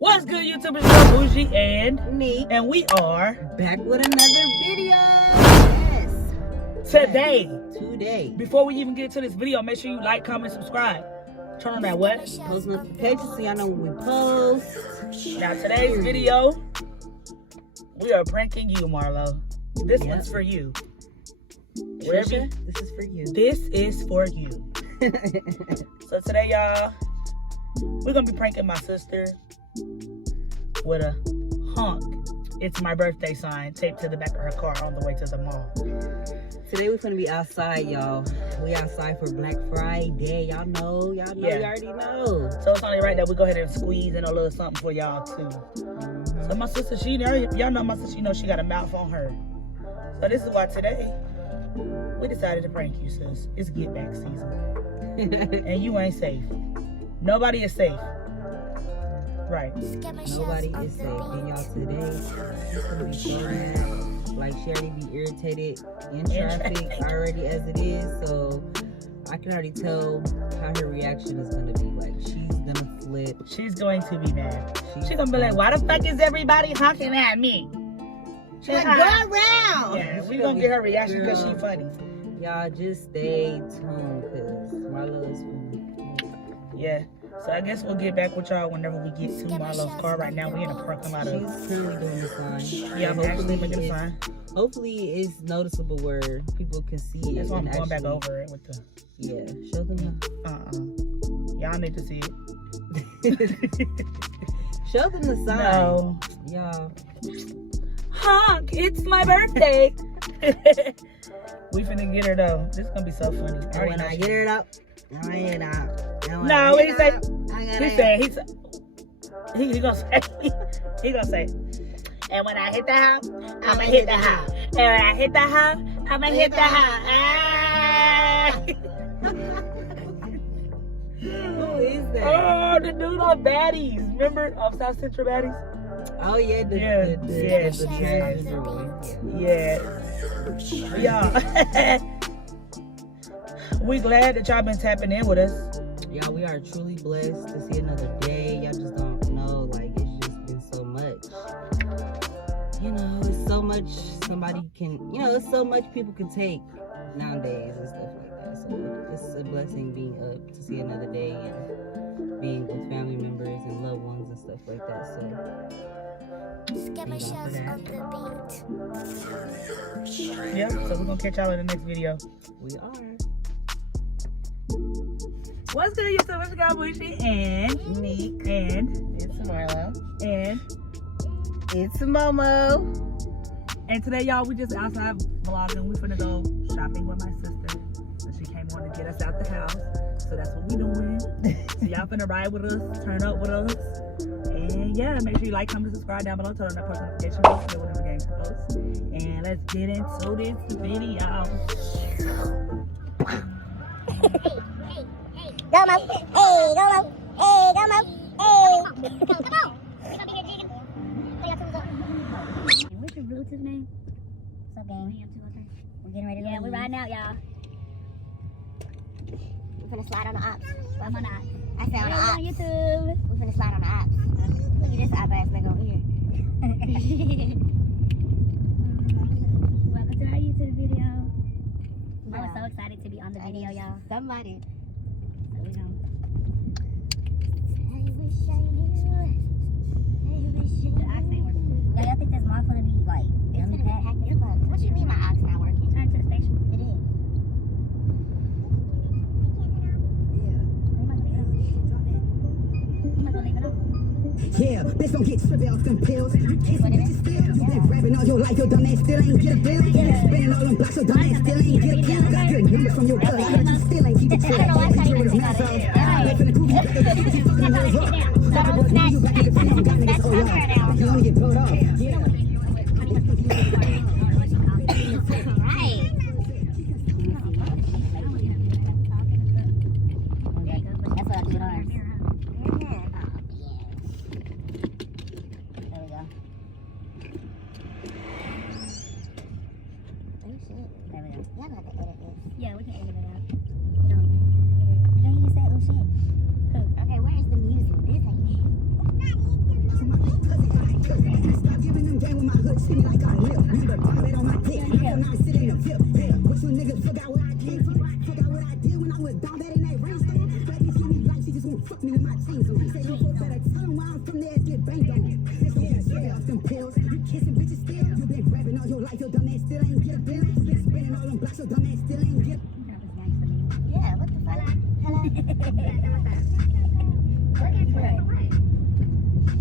What's good, YouTubers? It's Bougie and me, and we are back with another video. Yes. today. Before we even get to this video, make sure you like, comment, subscribe. Turn on that what? Post notifications so y'all know when we post. Now today's video, we are pranking you, Marlo. This one's for you. Trisha, this is for you. This is for you. So today, y'all, we're gonna be pranking my sister with a honk. It's my birthday sign taped to the back of her car on the way to the mall. Today we're gonna be outside, y'all. We outside for Black Friday. Y'all know, you already know. So it's only right that we go ahead and squeeze in a little something for y'all too. So my sister, y'all know my sister, she got a mouth on her. So this is why today we decided to prank you, sis. It's get back season. And you ain't safe. Nobody is safe. Right. Nobody is safe. And y'all, today she's gonna be so mad. Like, she already be irritated in traffic already as it is. So I can already tell how her reaction is gonna be. Like, she's gonna flip. She's going to be mad. She's gonna be like, why the fuck is everybody honking at me? She's like, go around. Yeah, she's gonna get her reaction because she's funny. Y'all just stay tuned because Marlo is funny. Yeah. So I guess we'll get back with y'all whenever we get to Marlo's car. Right now, we're in a parking lot. She's currently doing the sign. Yeah, I'm actually making the sign. Hopefully, it's noticeable where people can see it. That's why I'm going back over it with the. Yeah, show them. Y'all need to see it. Show them the sign. No. Y'all. Honk! It's my birthday. We finna get her though. This is gonna be so funny. And when I get her up, I get out. No, what he say? He gonna say, and when I hit the house, I'ma hit the house. And when I hit the house, I'ma hit the house. Ah. Who is that? Oh, the dude on Baddies. Remember South Central Baddies? Oh yeah, the transgender one. Yeah. Y'all. We glad that y'all been tapping in with us. Y'all, we are truly blessed to see another day. Y'all just don't know, like, it's just been so much. It's so much somebody can, it's so much people can take nowadays and stuff like that. So it's a blessing being up to see another day and being with family members and loved ones and stuff like that. So get my shells on the beat. Yeah, so we're gonna catch y'all in the next video. We are. What's good, YouTube? It's your girl Bougie and Meek and it's Marlo and it's Momo. And today, y'all, we just outside vlogging. We finna go shopping with my sister. So she came on to get us out the house. So that's what we doing. So y'all finna ride with us, turn up with us. And yeah, make sure you like, comment, subscribe down below, turn on that post notification bell so whenever the game posts. And let's get into this video. Go, Mo. Hey, go, Mo. Hey, go, Mo. Hey. Come on. We're gonna be here jigging. What's your Bluetooth name? What's up, gang? We're getting ready to we're riding out, y'all. We're finna slide on the ops. I'm on the ops. I said on the ops. On YouTube. We're finna slide on the ops. Look at this op ass nigga over here. Welcome to our YouTube video. I was so excited to be on the video, y'all. Somebody. I think this mom gonna be like, it's gonna be packed. What you mean my ox not working? Turn to the station. It is. Yeah, bitch don't get trippy off them pills. They grabbing all your life, your dumb ass still ain't get a bill. Spending all them blocks, your dumb ass still ain't get a kill. Got good numbers from your blood, you still ain't keep it chill. I don't know why I can't even think about it. You only get pulled off. Yeah. Yeah, we can edit it out. You don't hear you say, oh shit. Okay, where is the music? This ain't it. my hood, see me like I'm real. Remember, bomb it on my dick. I'm not sitting in the tip. Yeah, what you niggas forgot what I came from? Forgot what I did when I was down bad in that rainstorm. Like this, give me life, she just won't fuck me with my chains on. She say, you folks better tell them why I'm from there, get banged on. Yeah, straight off them pills. You kissing bitches still. You been rapping all your life, your dumb ass still ain't get a bill. You been spinning all them blocks, your dumb ass still ain't get a Yeah, what the fuck? Hello?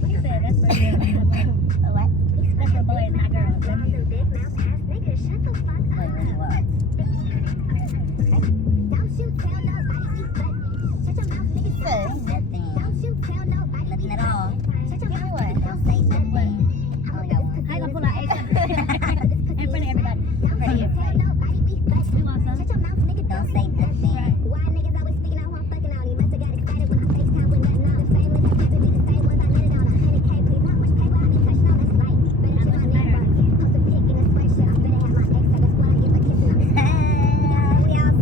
What you said? That's for girls. A what? That's for boys, not girls. Shut the fuck up. Don't you tell nobody we fucking. Shut your mouth, nigga. Nothing. Don't you tell nobody. Nothing at all. Shut your mouth. What? Don't say nothing. I only got one. I ain't gonna pull out eight in front of everybody. Don't you tell nobody we fucking. You want some? Shut your mouth, nigga. Don't say nothing. Why niggas always speaking out who I'm fucking on? He must have got excited when I FaceTime with nothing on. The famous that happen be the same ones I let it on. 100K, please. How much paper I be touching on? That's right. Better check my neighbor. Post a pic in a sweatshirt. I better have my ex. I guess why I give a kiss and I'm we all right.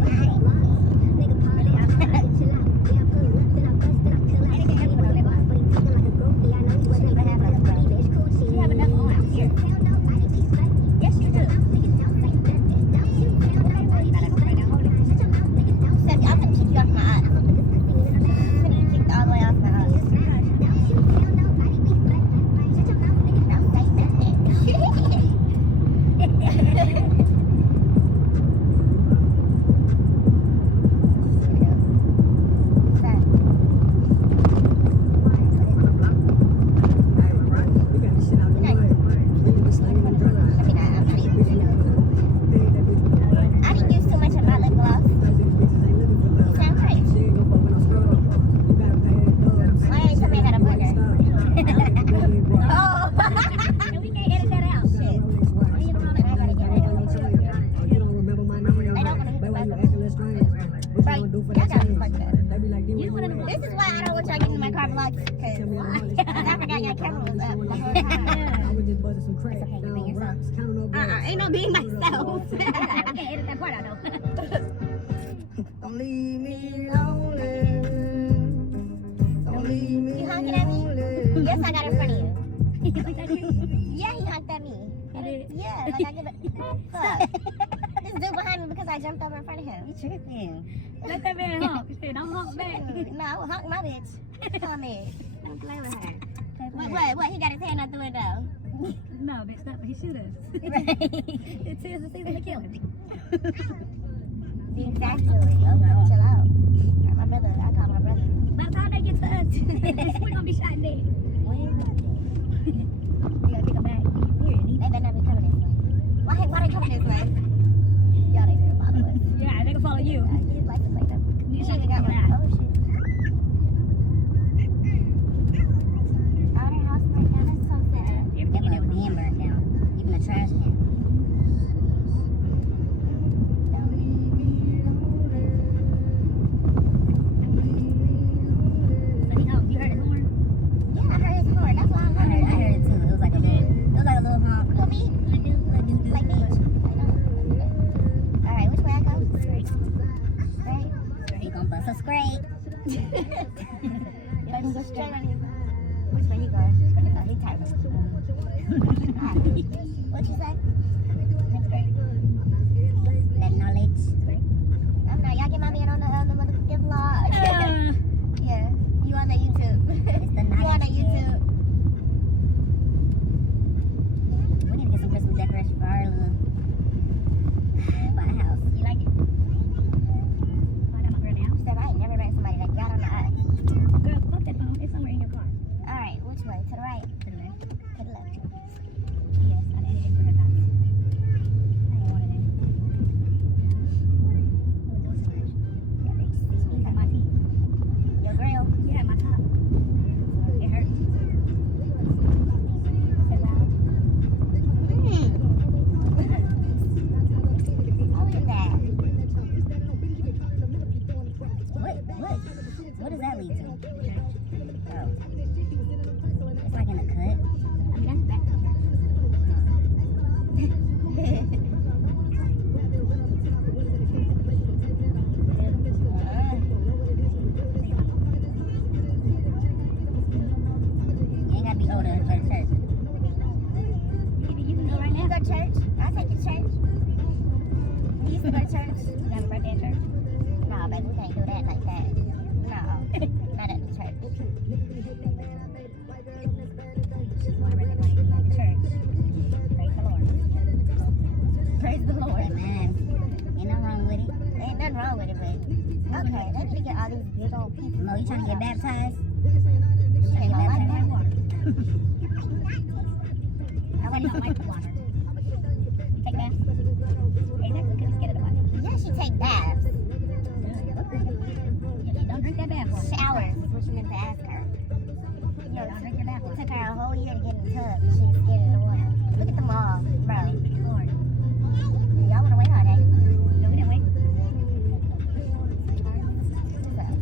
Nigga party. I'm ready to chill out. Yeah, I pull up, then I bust, then I pill out. Anything else with a boss, but he talking like a groupie. I know he wasn't even having a funny bitch. Cool shit. You have enough on here. Tell nobody we fucking. Yes, you do. Nigga, don't say nothing. Don't you tell nobody we fucking. Shut your mouth, nigga. Don't say I'm gonna kick you off my eye. I'm gonna get kicked all the way off my eye. Don't you tell nobody we fucking. Shut your mouth, nigga. Don't say nothing. I didn't use too much of my lip gloss. You sound crazy. Why ain't you tell me I got a booger? Oh! And we can't edit that out. Shit. We don't know that. I gotta get rid of it. They don't remember my number. They don't wanna But why you hear acting this strange? What Right. you gonna do for Y'all that got me change? fucked up. They be like, You one of the This is why I don't want y'all getting in my car vlogs, because I forgot your camera was up the whole time. I was just buzzing some crack. It's okay, you down being yourself. rocks, counting up rocks. Ain't no being myself. We can't edit that part out though. Don't leave me lonely. Don't leave me You honking at me? lonely. Yes, I got in front of you. You like that too? Yeah, he honked at me. You did? Yeah, like I give it. Fuck. This dude behind me because I jumped over in front of him. You tripping? Let that man honk. Shit, don't honk back. No, I will honk my bitch. Come here. Don't play with her. What? He got his hand out the window. No, bitch, that he shoot us. It's his the season to kill him. Exactly. Okay, chill out. My brother, I call my brother. By the time they get to us, we're gonna be shot dead. You gotta pick a bag. Here, They better not be coming this way. Why they coming this way? Y'all ain't gonna follow us. yeah, they can follow you. Kids like to play them. You He should even got got one. one. Oh shit. All their house burnt down. That's so sad. That mother hand burnt down. Even the trash can. So he honk. You heard his horn? Yeah, I heard his horn. That's why I heard it too. It was like a little honk. Who me? Like this, like this. Like me? All right, which way I go? Straight. Straight. He gonna bust a scrape. Like go straight right here. Which way he going? He's gonna go. He tired. What you say? Straight. That knowledge. I don't know. Y'all get my man on the motherfucking vlog. Yeah. You on the YouTube. It's the You on the knowledge. YouTube. We need to get some Christmas decorations for our little by the house. You like it? I got my girl now. Said I ain't never met somebody that got on the ice. Girl, fuck that phone. It's somewhere in your car. Alright, which way? To the right? To the left. To the left. Yes, I did it for her thoughts. I ain't one of them. We'll do it tomorrow. Yeah, bitch. You got my teeth. Your grill. Yeah, my top. It hurts. Is it loud? Look at that. What does that lead to? Oh. It's like in a cut. I mean, that's back. You ain't gotta be older for the church. You church? We used to go to church. You have a birthday at church? No, baby, we can't do that like that. No, not at the church. Want a birthday party at the church. Praise the Lord. Praise the Lord. Amen. Ain't nothing wrong with it. Ain't nothing wrong with it, but okay, let me get all these big old pieces. No, you trying to get baptized? You trying to get baptized? Water. I already don't like the water. You take baths? Exactly, because I'm scared of the water. Yeah, she take baths. Yeah, don't drink that bath water. Showers is what you meant to ask her. Yeah, don't drink your bath It water. took her a whole year to get in the tub. She was scared of the water. Look at them all, bro. Lord. Y'all want to wait all day? No, we didn't wait. What's up?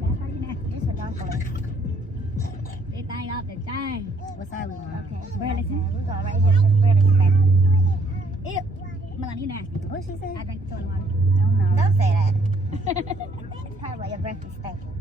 Bath party now. Just ridiculous. This thing off the chain. What side we on? Okay. Burlington. We're going right here to Burlington, baby. Ew. Melanie, you nasty. What she said? I drank the toilet water. Don't know. Don't say that. Probably your breath is stinking.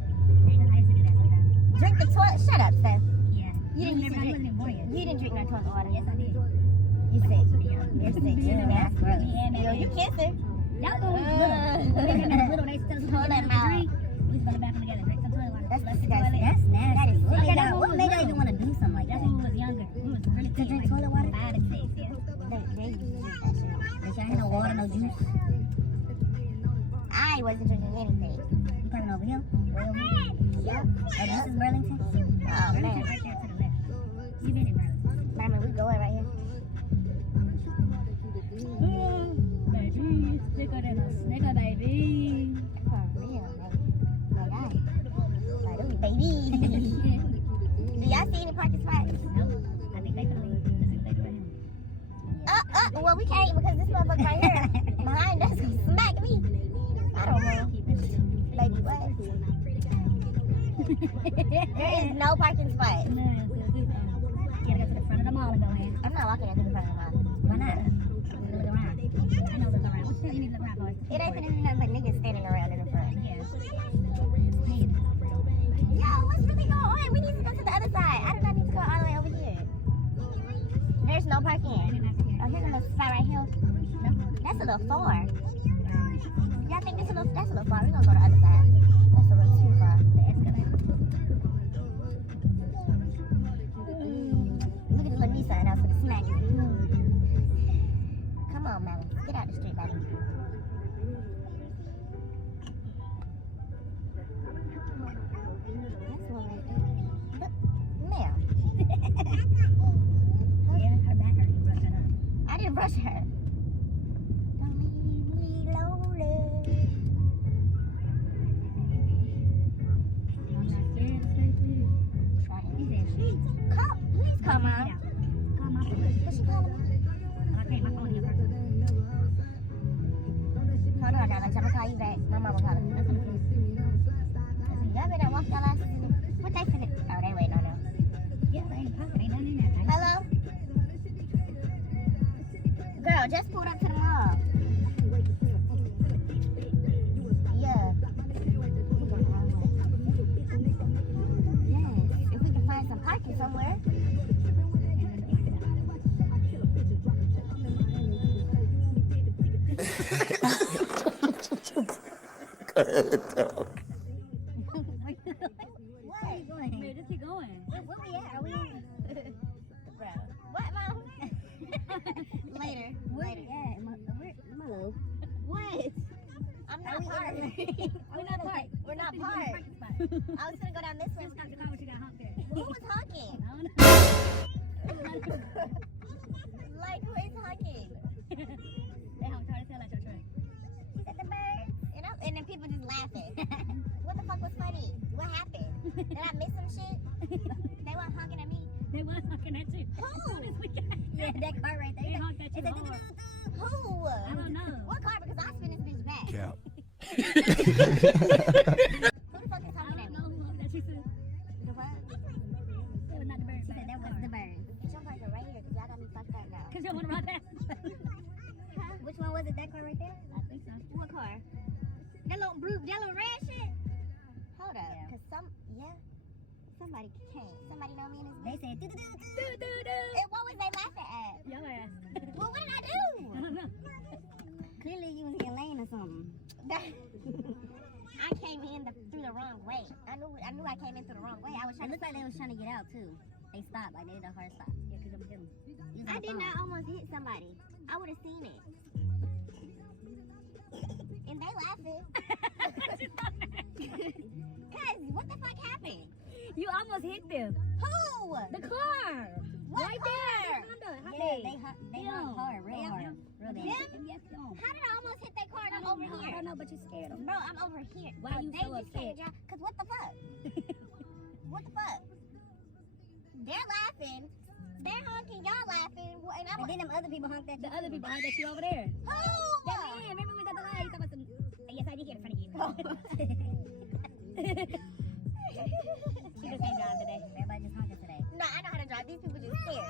Ain't no nice to do that sometimes. Drink the toilet. Shut up, Steph. Yeah. You didn't never drink- wasn't even born yet. You didn't drink no toilet water. Yes, I did. You sick. Yeah. You're sick. You're nasty. Yeah, Yo, you kissed her. Y'all go when we was little. When we was little, they used to tell us Hold to that get mouth. drink. We used to go to the bathroom together, drink some toilet water. That's flush the disgusting. toilet. That's nasty. That is Okay, what that's what when made we her was even want to do something like That's that? when we was younger. We was really To thin, drink like toilet water? 5 and 6, yeah. They used to drink that shit. But y'all ain't no water, no juice. I wasn't drinking anything. You coming over here? Yeah. Oh, this is Burlington? Oh, Burlington man. right there to the left. You been in Burlington? Mama, we going right here. Baby, thicker than a snicker, baby. For real, baby. My God. Like, ooh, baby. Do y'all see any parking spots? No, I think they can leave. Let's see what they do right here. Well, we can't because this motherfucker right here behind us gonna smack me. I don't know. Baby, what? There is no parking spot. No, you gotta go to the front of the mall and go in. I'm not walking into the front of the mall. Why not? Look around. I know look around. What you need to look around for? It ain't finna do nothing but niggas standing around in the front. Yeah. Yo, what's really going on? We need to go to the other side. I do not need to go all the way over here. There's no parking. Oh, here's a little spot right here. No, that's a little far. Y'all think that's a little far? We're gonna go to the other side. That's a little too far. The escalator. Look at the little Nissan out for the smack. Come on, Melly. Get out the street, baby. That's one right there. Look, ma'am. Yeah, her back hurt. You brush it up. I didn't brush her. Don't leave me lonely. I'm not scared to say to you. He said she. Please call mom. Call my phone. What's she calling me? I can't. My phone in your purse. Hold on, darling. I'm gonna call you back. My mama calling. That's on the phone. Y'all better walk y'all asses in there. What they finna? Oh, they waiting on them. Yeah, they ain't pocket. Ain't nothing in there. Right? Hello? Girl, just pulled up to the mall. Yeah. Yes, if we can find some parking somewhere. Where are you going? Man, just keep going. Where we at? Are we in? Bro. What, Mom? Later. Where Later. we at? Mother. What? I'm not parked. We're not parked. We're not Let's see if we can parked. find a parking spot. I was gonna go down this way. Just stop the car when you got honked there. Who was honking? I don't know. Like, who is honking? They honked hard as hell at your truck. She said the bird. And then people just laughing. What the fuck was funny? What happened? Did I miss some shit? They weren't honking at me. They was honking at you. Who? As soon as we got Yeah, that car right there. They honked at you It said, hard. who? I don't know. What car? Because I spin this bitch back. Cap. Who the fuck is I honking don't at me? know who honked at you, sis. The what? It was not the bird. She said that was the bird. Get your parker right here because y'all got me fucked up now. Because you don't want to run past. Huh? Which one was it? That car right there? I think so. What car? That little blue, that little red shit? Hold up. Yeah. Because some Somebody came. Somebody know me and his They said, do. And what was they laughing at? Your ass. Well, what did I I do? don't know. Clearly you was in your lane or something. I came in through the wrong way. I knew I came in through the wrong way. I was It trying to. looked like they was trying to get out too. They stopped, like they did a hard stop. Yeah, because I'm killing. I did not almost hit somebody. I would have seen it. And they laughing. Cause what the fuck happened? You almost hit them. Who? The car. What Right car? there. Honda. Yeah, they hung hard, real They hard. hung real bad. Them? Yes, them. How did I almost hit that car and I'm over I here? don't know, but you scared them. Bro, I'm over here. Why Bro, you they so just upset? can't drive. Cause what the fuck? What the fuck? They're laughing. They're honking. Y'all laughing. And I'm And then them other people honked at you. The other people honked at you over there. who? That man, remember we was at the light? Talking about some. Yes, I did get in front of you. She just can't drive today. Everybody just honking today. No, I know how to drive. These people just scared.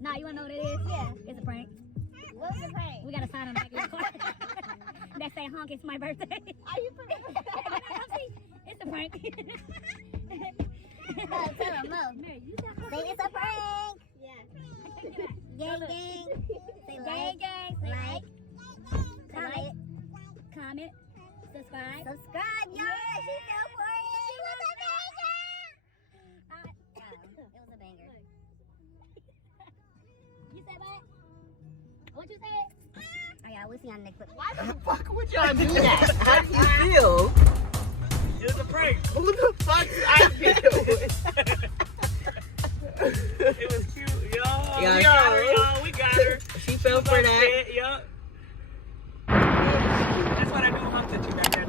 Nah, you wanna know what it is? Yeah. It's a prank. What's the prank? We got a sign on the back of your car that say honk, it's my birthday. Are you for real? It's a prank. No, tell them, no. Mary, you got Say it's a prank. Yeah. Gang, gang. Say Gang, like. gang. Say Like. comment, comment, subscribe. Subscribe, y'all. Yeah. She fell for it. She was a banger. It was a banger. You said what? What you said? Oh, yeah, we'll see you on the next clip. Why the fuck would y'all do that? How do you feel? It was a prank. Who the fuck do I feel? It was cute, y'all. Yeah, We got her, y'all. We got her. She fell for that. Yup. That's why they do honk at you back there.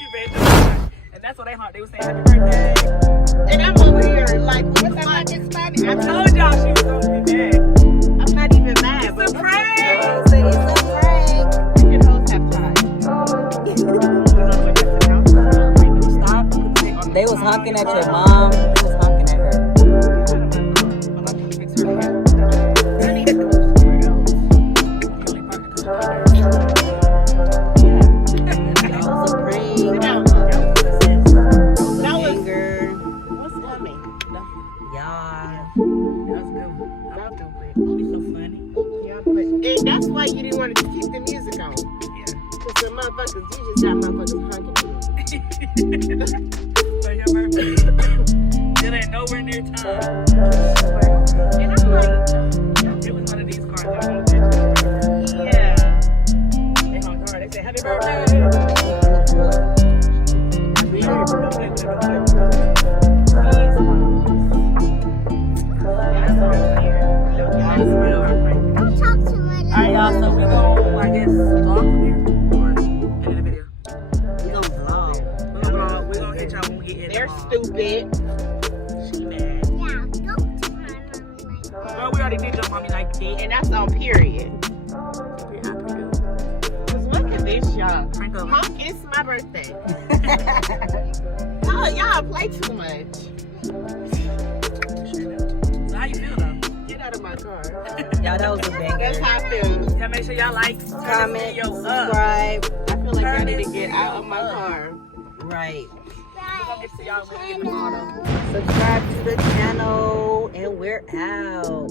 You made them. And that's what they honk. They were saying happy birthday. And I'm over here like, what the fuck is funny? I told y'all she was gonna be mad. I'm not even mad. It's a prank. Say it's a prank. You hoes have time. Stop. They was honking at your mom. They was honking at her. Well, I'm gonna fix her hair. I need to go somewhere else. You only parked because you're out there. That was a prank. That was anger. What's coming? Yeah. That was good. I was good. We so funny. Yeah, but and that's why you didn't want to keep the music on. Yeah. Cause the motherfuckers, you just got motherfuckers honking at you. So your birthday. It ain't nowhere near time. And I'm like, It was one of these cars that honked at you. yeah. They honked hard. They said happy birthday. Don't play with it. Don't play with it. Don't talk too much. Alright, y'all, so we gon' I guess vlog from here or end of the video. We gonna vlog. We gonna vlog. We gonna hit y'all when we get in. They're the vlog. stupid. She mad. Yeah, don't do my mommy like that. Well, we already did your mommy like that. And that's on period. Yeah, I can do. Cause look at this, y'all. Frank up. Honk, it's my birthday. y'all play too much. So how you feel though? Get out of my car. Y'all, that was a banger. That's how I feel. Y'all make sure y'all like, turn Comment, this video up. subscribe. I feel like I need to get out of my car. Right. We're gonna get to y'all when we get in the vlog though. Subscribe to the channel, and we're out.